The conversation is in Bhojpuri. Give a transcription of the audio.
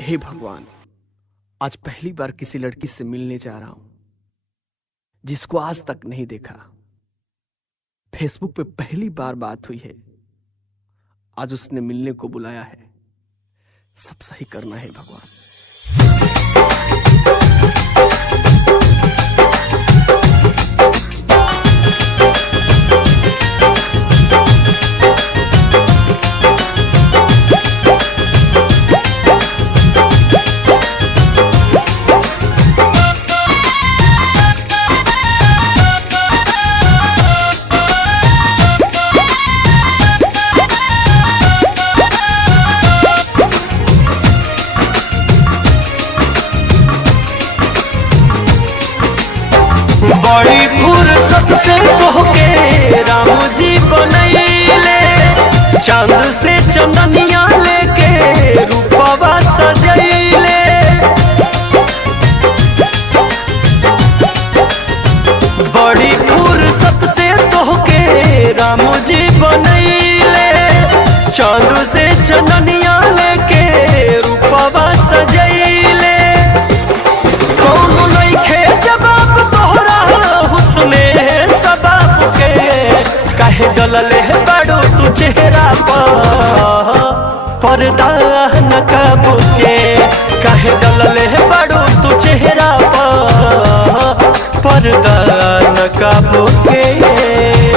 हे भगवान, आज पहली बार किसी लड़की से मिलने जा रहा हूं जिसको आज तक नहीं देखा। फेसबुक पे पहली बार बात हुई है, आज उसने मिलने को बुलाया है। सब सही करना है भगवान। बड़ी फुर्सत से तोहके राम जी बनैले, चांद से चंदनिया लेके रूपवा सजैले। बड़ी फुर्सत से तोहके राम जी बनैले, चांद से चंदनिया लेके रूपवा सजैले। कौन नइखे जवाब तोहरा हुस्ने सबाब के, काहे डलले बाड़ू तू चेहरा पर पर्दा नकाब के, काहे डलले बाड़ू तू चेहरा पर पर्दा नकाब के।